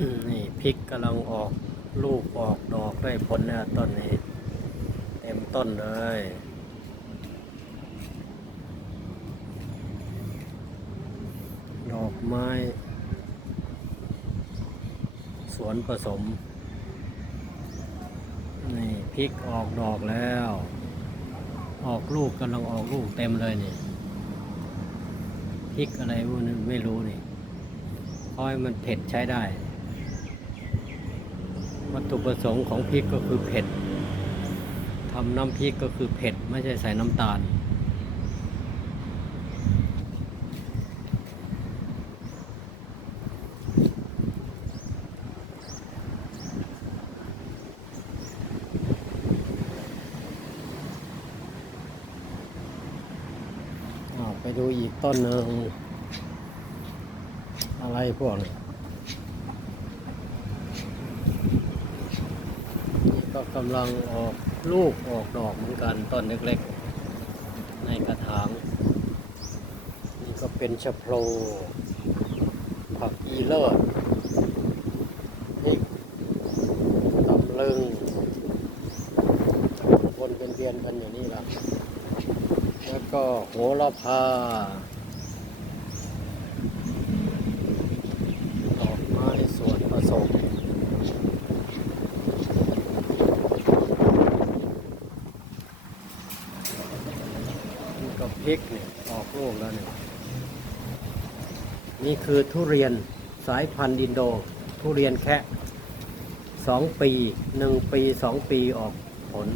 นี่พริกกำลังออกลูกออกดอกได้ผลแล้วต้นนี้เต็มต้นเลยดอกไม้ สวนผสม นี่พริกออกดอกแล้ว ออกลูกกำลังออกลูกเต็มเลยนี่พริกอะไรพวกนั้ไม่รู้นี่เพราะมันเผ็ดใช้ได้ วัตถุประสงค์ของพริกก็คือเผ็ดทำน้ำพริกก็คือเผ็ด ไม่ใช่ใส่น้ำตาลออกไปดูอีกต้นหนึ่งอะไรพวกนี้ ก็กำลังออกลูกออกดอกเหมือนกันต้นเล็กๆ ในกระถาง นี่ก็เป็นชะโพลผักอีเลิศพริกตำลึงวนเป็นเวียนกันอย่างนี้ละแล้วก็โหระพา ดอกไม้สวนผสม นี่ก็ พริกเนี่ยออกลูกแล้วเนี่ยนี่คือทุเรียนสายพันธุ์ดินโด ทุเรียนแค่สองปีหนึ่งปีสองปีออกผล